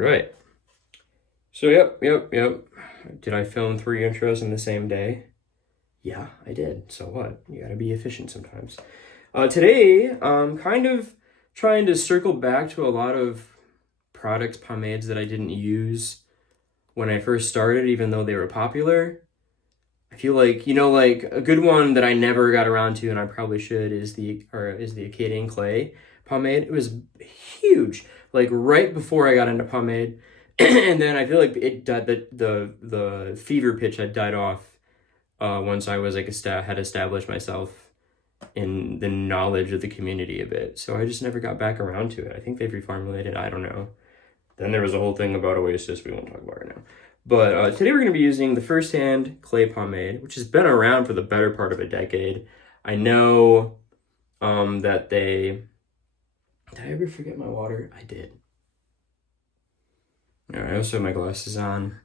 right. So, yep. Did I film 3 intros in the same day? Yeah, I did. So what? You gotta be efficient sometimes. Today, I'm kind of trying to circle back to a lot of products, pomades that I didn't use when I first started, even though they were popular. I feel like, like a good one that I never got around to, and I probably should, is the Acadian Clay pomade. It was huge, like right before I got into pomade, and then I feel like it died. The fever pitch had died off once I was like had established myself in the knowledge of the community a bit. So I just never got back around to it. I think they've reformulated. I don't know. Then there was a whole thing about Oasis we won't talk about right now. But today we're going to be using the First Hand Clay Pomade, which has been around for the better part of a decade. I know that they... Did I ever forget my water? I did. All right, I also have my glasses on.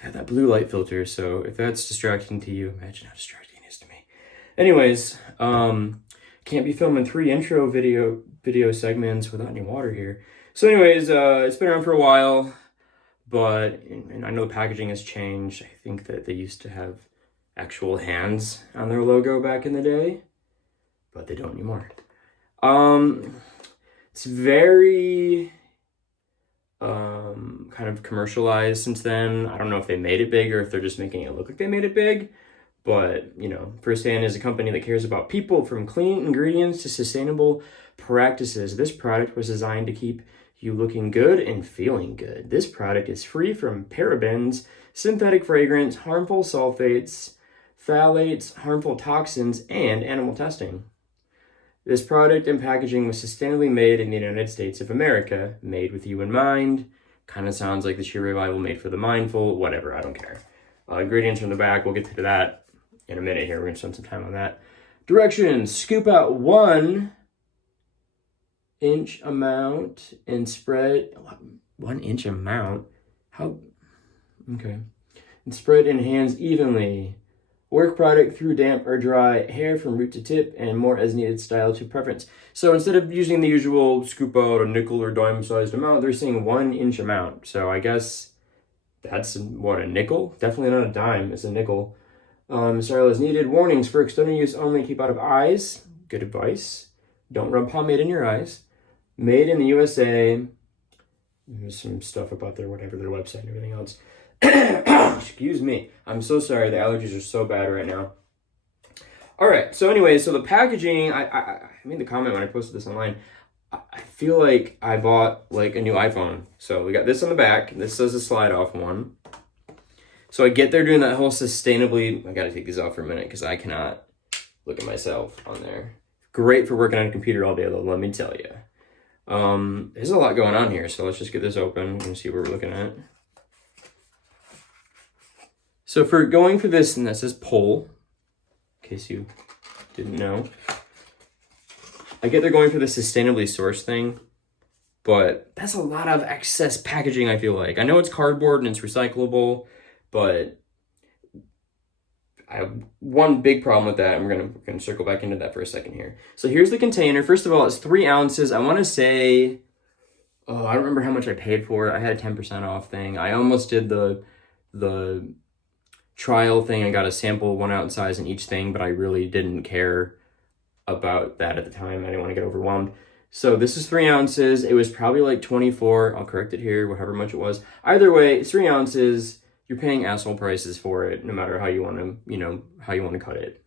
I have that blue light filter, so if that's distracting to you, imagine how distracting it is to me. Anyways, can't be filming 3 intro video segments without any water here. So anyways, it's been around for a while. But, and I know the packaging has changed. I think that they used to have actual hands on their logo back in the day, but they don't anymore. It's very kind of commercialized since then. I don't know if they made it big or if they're just making it look like they made it big, but First Hand is a company that cares about people, from clean ingredients to sustainable practices. This product was designed to keep you looking good and feeling good. This product is free from parabens, synthetic fragrance, harmful sulfates, phthalates, harmful toxins, and animal testing. This product and packaging was sustainably made in the United States of America, made with you in mind. Kind of sounds like the Sheer Revival made for the mindful, whatever, I don't care. Ingredients from the back, we'll get to that in a minute here. We're gonna spend some time on that. Directions: scoop out 1 inch amount and spread 1 inch amount. How? Okay. And spread in hands evenly. Work product through damp or dry hair from root to tip, and more as needed style to preference. So instead of using the usual scoop out a nickel or dime sized amount, they're saying 1 inch amount. So I guess that's what, a nickel? Definitely not a dime, it's a nickel. Style as needed. Warnings: for external use only, keep out of eyes. Good advice. Don't rub pomade in your eyes. Made in the USA. There's some stuff about their website and everything else. Excuse me. I'm so sorry. The allergies are so bad right now. All right. So anyway, so the packaging, I made the comment when I posted this online. I feel like I bought like a new iPhone. So we got this on the back. This is a slide off one. So I get there doing that whole sustainably. I got to take these off for a minute because I cannot look at myself on there. Great for working on a computer all day though, let me tell you. There's a lot going on here, so let's just get this open and see what we're looking at. So for going for this, and that says pull, in case you didn't know, I get they're going for the sustainably sourced thing, but that's a lot of excess packaging, I feel like. I know it's cardboard and it's recyclable, but I have one big problem with that, and we're gonna circle back into that for a second here. So here's the container. First of all, it's 3 ounces. I want to say, I don't remember how much I paid for it. I had a 10% off thing. I almost did the trial thing. I got a sample 1 ounce size in each thing, but I really didn't care about that at the time. I didn't want to get overwhelmed. So this is 3 ounces. It was probably like 24. I'll correct it here, however much it was. Either way, it's 3 ounces. You're paying asshole prices for it, no matter how you want to, how you want to cut it.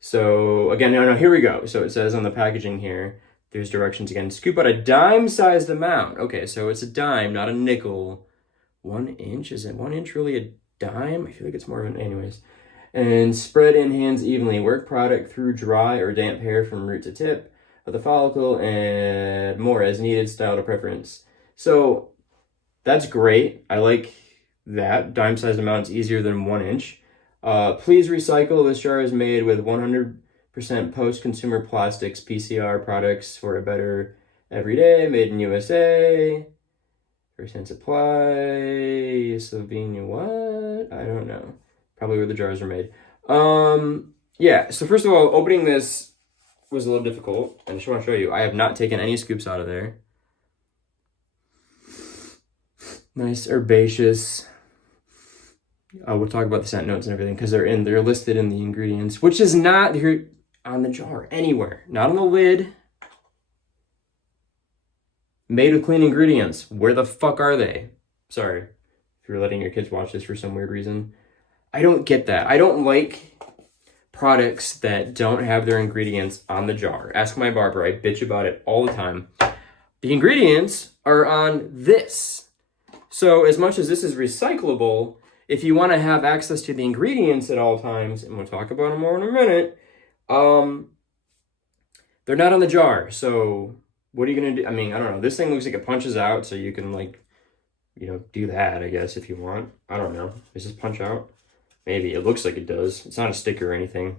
So again, no, here we go. So it says on the packaging here, there's directions again. Scoop out a dime-sized amount. Okay, so it's a dime, not a nickel. 1 inch? Is it 1 inch really a dime? I feel like it's more of an, anyways. And spread in hands evenly. Work product through dry or damp hair from root to tip of the follicle, and more as needed, style to preference. So that's great. I like that. Dime-sized amount is easier than 1 inch. Please recycle. This jar is made with 100% post-consumer plastics, PCR products for a better everyday. Made in USA. First-hand supply. Slovenia. What? I don't know. Probably where the jars are made. Yeah. So first of all, opening this was a little difficult. I just want to show you. I have not taken any scoops out of there. Nice herbaceous. We'll talk about the scent notes and everything because they're listed in the ingredients, which is not here on the jar anywhere. Not on the lid. Made with clean ingredients. Where the fuck are they? Sorry if you're letting your kids watch this for some weird reason. I don't get that. I don't like products that don't have their ingredients on the jar. Ask my barber. I bitch about it all the time. The ingredients are on this. So as much as this is recyclable, if you want to have access to the ingredients at all times, and we'll talk about them more in a minute, they're not on the jar. So what are you going to do? I mean, I don't know. This thing looks like it punches out, so you can, like, you know, do that, I guess, if you want. I don't know. Does this punch out? Maybe. It looks like it does. It's not a sticker or anything.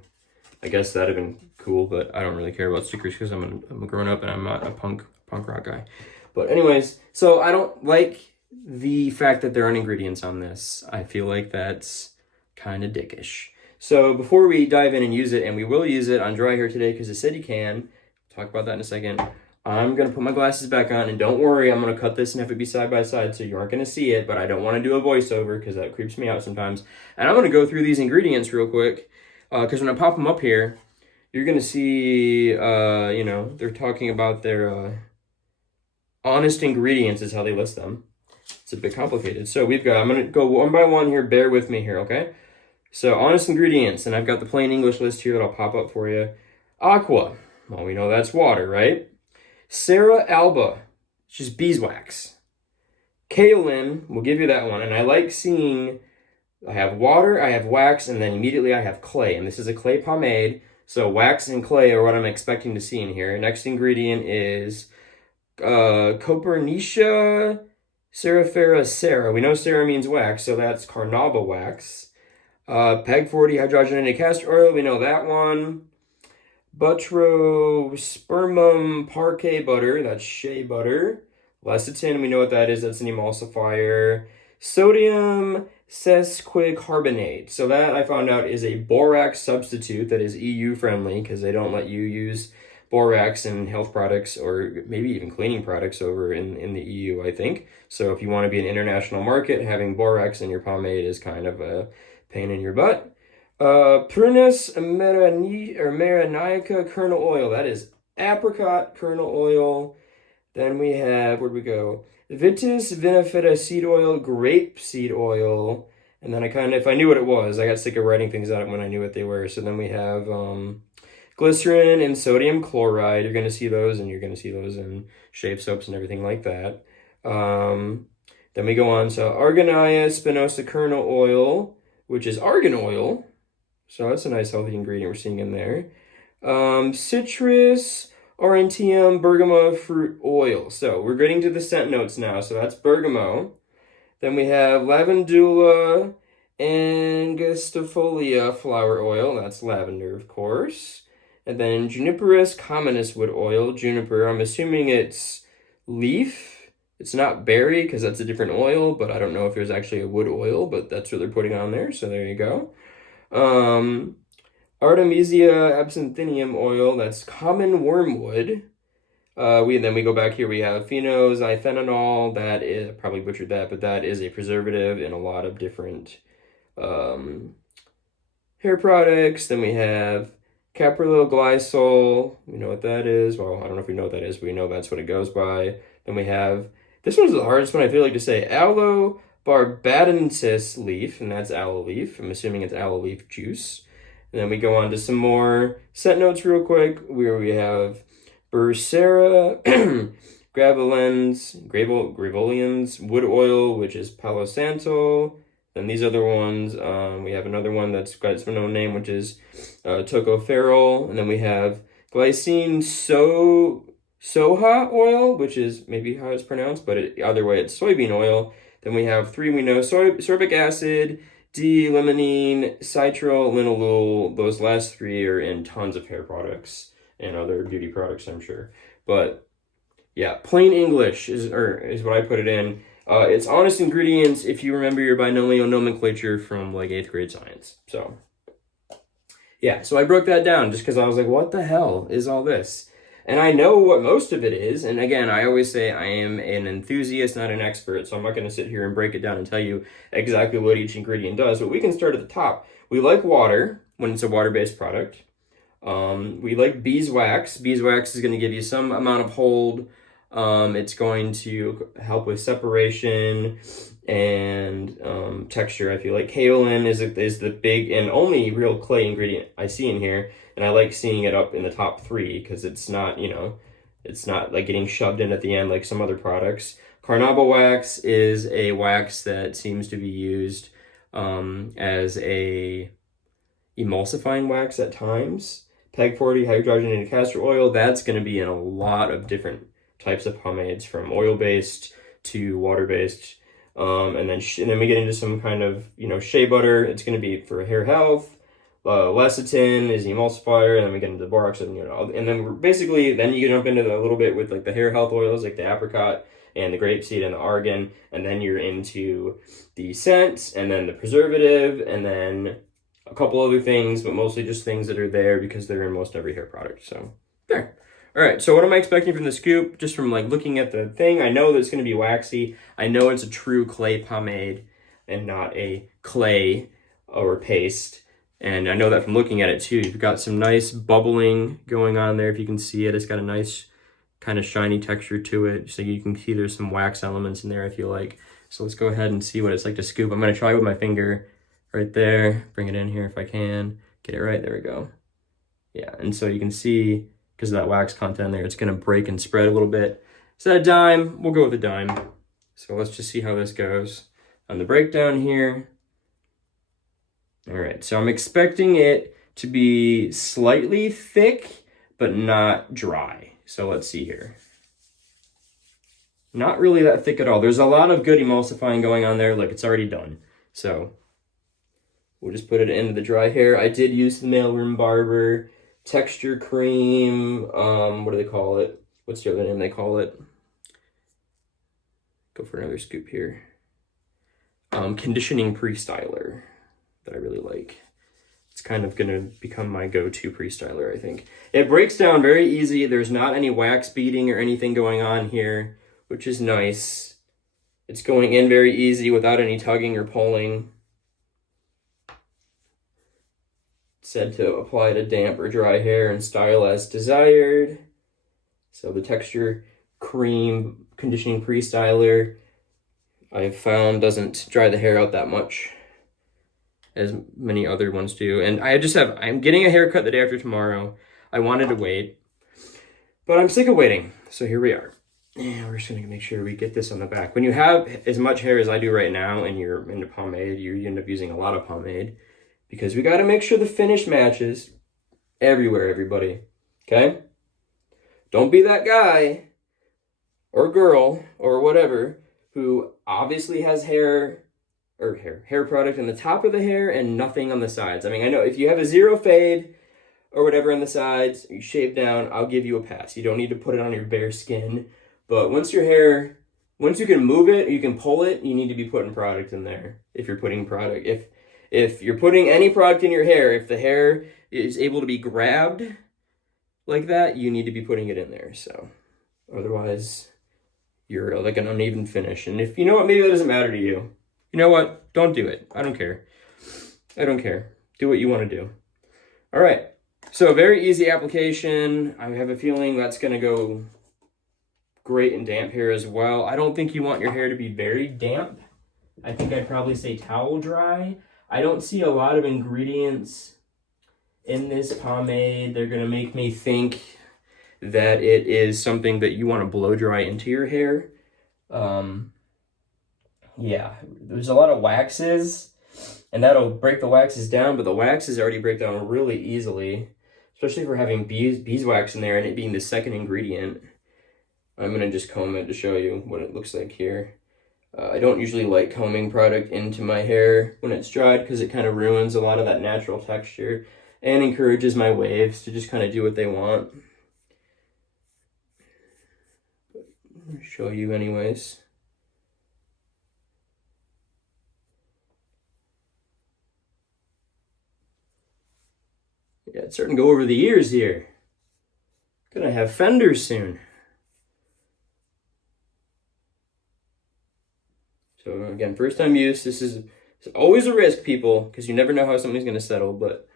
I guess that'd have been cool, but I don't really care about stickers because I'm a grown-up and I'm not a punk rock guy. But anyways, so I don't like the fact that there aren't ingredients on this. I feel like that's kind of dickish. So before we dive in and use it, and we will use it on dry hair today because it said you can, talk about that in a second, I'm going to put my glasses back on, and don't worry, I'm going to cut this and have it be side by side so you aren't going to see it, but I don't want to do a voiceover because that creeps me out sometimes. And I'm going to go through these ingredients real quick because when I pop them up here, you're going to see, you know, they're talking about their honest ingredients is how they list them. It's a bit complicated. So we've got, I'm going to go one by one here. Bear with me here, okay? So honest ingredients, and I've got the plain English list here that I'll pop up for you. Aqua. Well, we know that's water, right? Sarah Alba, which is beeswax. Kaolin, we'll give you that one. And I like seeing, I have water, I have wax, and then immediately I have clay. And this is a clay pomade. So wax and clay are what I'm expecting to see in here. Next ingredient is Copernicia Cerifera Cera. We know Cera means wax, so that's carnauba wax. PEG 40 hydrogenated castor oil, we know that one. Butyrospirmum parquet butter, that's shea butter. Lecithin, we know what that is, that's an emulsifier. Sodium sesquicarbonate. So that I found out is a borax substitute that is EU friendly because they don't let you use borax in health products or maybe even cleaning products over in the EU, I think. So if you want to be an international market, having borax in your pomade is kind of a pain in your butt. Prunus marinanica kernel oil. That is apricot kernel oil. Then we have, where'd we go? Vitis vinifera seed oil, grape seed oil. And then if I knew what it was, I got sick of writing things out when I knew what they were. So then we have glycerin and sodium chloride. You're going to see those, and you're going to see those in shave soaps and everything like that. Then we go on. So Argania spinosa kernel oil, which is argan oil. So that's a nice healthy ingredient we're seeing in there. Citrus aurantium bergamot fruit oil. So we're getting to the scent notes now. So that's bergamot. Then we have lavandula angustifolia flower oil. That's lavender, of course. And then juniperus communis wood oil. Juniper, I'm assuming it's leaf. It's not berry because that's a different oil, but I don't know if there's actually a wood oil, but that's what they're putting on there. So there you go. Artemisia absinthium oil, that's common wormwood. Then we go back here, we have phenolxiphenol, that is, I probably butchered that, but that is a preservative in a lot of different hair products. Then we have caprylyl glycol, we know what that is. Well, I don't know if we know what that is, but we know that's what it goes by. Then we have, this one's the hardest one I feel like to say, aloe barbadensis leaf, and that's aloe leaf. I'm assuming it's aloe leaf juice. And then we go on to some more scent notes real quick, where we have Bursera, Gravolians, wood oil, which is Palo Santo. Then these other ones, we have another one that's got its own name, which is tocopherol. And then we have glycine soja oil, which is maybe how it's pronounced, but either way, it's soybean oil. Then we have three we know, sorbic acid, D-limonene, citral, linalool. Those last three are in tons of hair products and other beauty products, I'm sure. But yeah, plain English is what I put it in. It's honest ingredients if you remember your binomial nomenclature from like 8th grade science. So yeah, so I broke that down just because I was like, what the hell is all this? And I know what most of it is. And again, I always say I am an enthusiast, not an expert. So I'm not going to sit here and break it down and tell you exactly what each ingredient does. But we can start at the top. We like water when it's a water-based product. We like beeswax. Beeswax is going to give you some amount of hold. It's going to help with separation and texture. I feel like kaolin is the big and only real clay ingredient I see in here, and I like seeing it up in the top 3 because it's not, it's not like getting shoved in at the end like some other products. Carnauba wax is a wax that seems to be used as a emulsifying wax at times. PEG 40 hydrogenated castor oil, that's going to be in a lot of different types of pomades, from oil-based to water-based. And then we get into some kind of, shea butter. It's going to be for hair health. Lecithin is the emulsifier, and then we get into the borax, and then then you jump into a little bit with like the hair health oils, like the apricot and the grapeseed and the argan, and then you're into the scent, and then the preservative, and then a couple other things, but mostly just things that are there because they're in most every hair product. So there. All right, so what am I expecting from the scoop? Just from like looking at the thing, I know that it's going to be waxy. I know it's a true clay pomade and not a clay or paste. And I know that from looking at it too. You've got some nice bubbling going on there. If you can see it, it's got a nice kind of shiny texture to it. So you can see there's some wax elements in there, I feel like. So let's go ahead and see what it's like to scoop. I'm going to try with my finger right there. Bring it in here if I can. Get it right. There we go. Yeah, and so you can see, because of that wax content there, it's going to break and spread a little bit. Is that a dime? We'll go with a dime. So let's just see how this goes on the breakdown here. All right, so I'm expecting it to be slightly thick, but not dry. So let's see here. Not really that thick at all. There's a lot of good emulsifying going on there. Look, it's already done. So we'll just put it into the dry hair. I did use the mailroom barber texture cream. What do they call it? What's the other name they call it? Go for another scoop here. Conditioning pre-styler that I really like. It's kind of gonna become my go-to pre-styler, I think. It breaks down very easy. There's not any wax beading or anything going on here, which is nice. It's going in very easy without any tugging or pulling. Said to apply to damp or dry hair and style as desired. So the texture cream conditioning pre-styler, I've found, doesn't dry the hair out that much as many other ones do. And I'm getting a haircut the day after tomorrow. I wanted to wait, but I'm sick of waiting. So here we are. And we're just gonna make sure we get this on the back. When you have as much hair as I do right now and you're into pomade, you end up using a lot of pomade, because we got to make sure the finish matches everywhere, everybody. Okay? Don't be that guy or girl or whatever who obviously has hair product in the top of the hair and nothing on the sides. I mean, I know if you have a zero fade or whatever on the sides, you shave down, I'll give you a pass. You don't need to put it on your bare skin. But once you can move it, you can pull it, you need to be putting product in there. If you're putting product, if you're putting any product in your hair, if the hair is able to be grabbed like that, you need to be putting it in there. So otherwise, you're like an uneven finish. And if you know what, maybe that doesn't matter to you. You know what? Don't do it. I don't care. I don't care. Do what you want to do. All right. So very easy application. I have a feeling that's going to go great in damp hair as well. I don't think you want your hair to be very damp. I think I'd probably say towel dry. I don't see a lot of ingredients in this pomade. They're going to make me think that it is something that you want to blow dry into your hair. Yeah, there's a lot of waxes, and that'll break the waxes down, but the waxes already break down really easily, especially for having beeswax in there and it being the second ingredient. I'm going to just comb it to show you what it looks like here. I don't usually like combing product into my hair when it's dried because it kind of ruins a lot of that natural texture and encourages my waves to just kind of do what they want. But I'll show you anyways. Yeah, it's starting to go over the ears here. Gonna have fenders soon. So again, first time use. This is always a risk, people, because you never know how something's gonna settle. But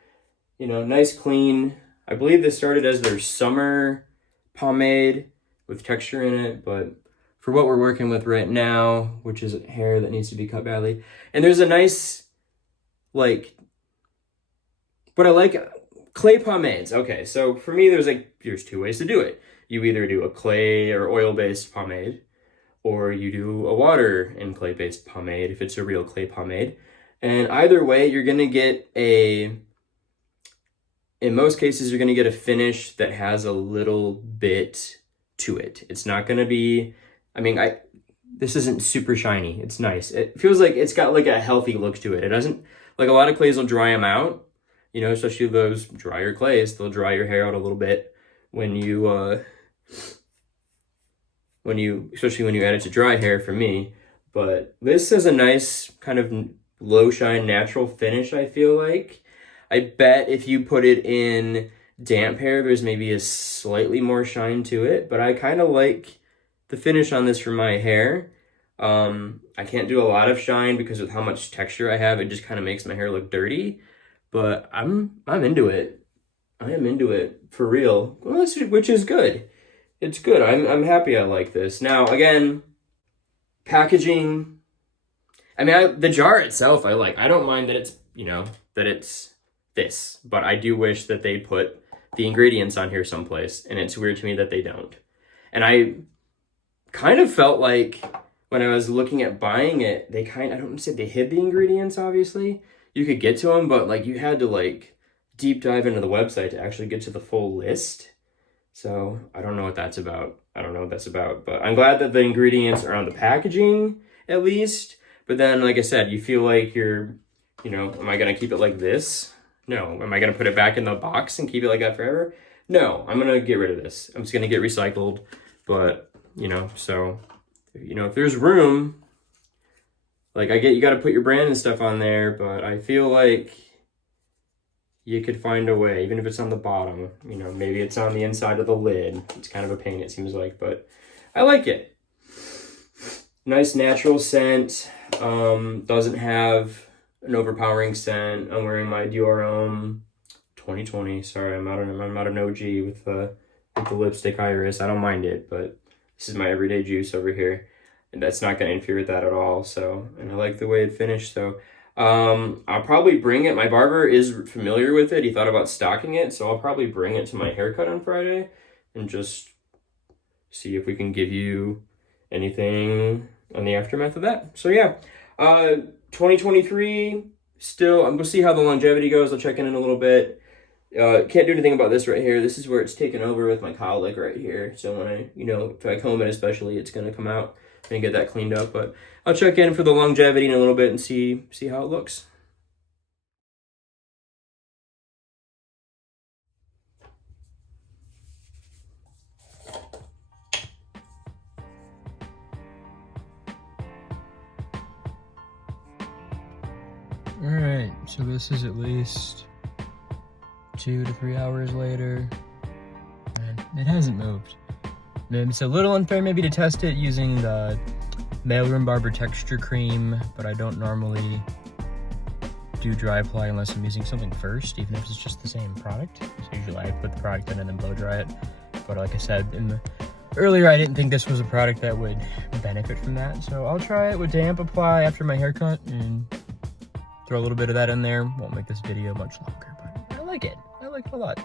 you know, nice, clean. I believe this started as their summer pomade with texture in it, but for what we're working with right now, which is hair that needs to be cut badly, and there's a nice, like, what I like, clay pomades. Okay, so for me, there's two ways to do it. You either do a clay or oil-based pomade, or you do a water and clay-based pomade if it's a real clay pomade. And either way, you're gonna get in most cases, you're gonna get a finish that has a little bit to it. It's not gonna be, I mean, this isn't super shiny. It's nice. It feels like it's got like a healthy look to it. It doesn't, like a lot of clays will dry them out, you know, especially those drier clays, they'll dry your hair out a little bit especially when you add it to dry hair for me. But this is a nice kind of low shine natural finish, I feel like. I bet if you put it in damp hair, there's maybe a slightly more shine to it, but I kind of like the finish on this for my hair. I can't do a lot of shine because with how much texture I have, it just kind of makes my hair look dirty, but I'm into it. I am into it for real, which is good. It's good. I'm happy I like this. Now, again, packaging. I mean, the jar itself, I like. I don't mind that it's, you know, that it's this, but I do wish that they put the ingredients on here someplace, and it's weird to me that they don't. And I kind of felt like when I was looking at buying it, I don't want to say they hid the ingredients, obviously. You could get to them, but like you had to like deep dive into the website to actually get to the full list. So I don't know what that's about. But I'm glad that the ingredients are on the packaging at least. But then, like I said, you feel like you're, you know, am I going to keep it like this? No. Am I going to put it back in the box and keep it like that forever? No, I'm going to get rid of this. I'm just going to get recycled. But, you know, so, you know, if there's room, like I get you got to put your brand and stuff on there, but I feel like you could find a way, even if it's on the bottom, you know, maybe it's on the inside of the lid. It's kind of a pain, it seems like, but I like it. Nice natural scent. Doesn't have an overpowering scent. I'm wearing my Dior Homme 2020. Sorry, I'm not an OG with the lipstick iris. I don't mind it, but this is my everyday juice over here, and that's not going to interfere with that at all. So, and I like the way it finished. So, I'll probably bring it. My barber is familiar with it. He thought about stocking it, so I'll probably bring it to my haircut on Friday and just see if we can give you anything on the aftermath of that. So yeah, 2023, still, we'll see how the longevity goes. I'll check in a little bit. Can't do anything about this right here. This is where it's taken over with my cowlick right here. So when I, you know, if I comb it especially, it's going to come out and get that cleaned up. But I'll check in for the longevity in a little bit and see how it looks. All right, so this is at least 2 to 3 hours later, and it hasn't moved. It's a little unfair maybe to test it using the Mailroom Barber Texture Cream, but I don't normally do dry apply unless I'm using something first, even if it's just the same product. So usually I put the product in and then blow dry it. But like I said earlier, I didn't think this was a product that would benefit from that. So I'll try it with damp apply after my haircut and throw a little bit of that in there. Won't make this video much longer, but I like it. I like it a lot.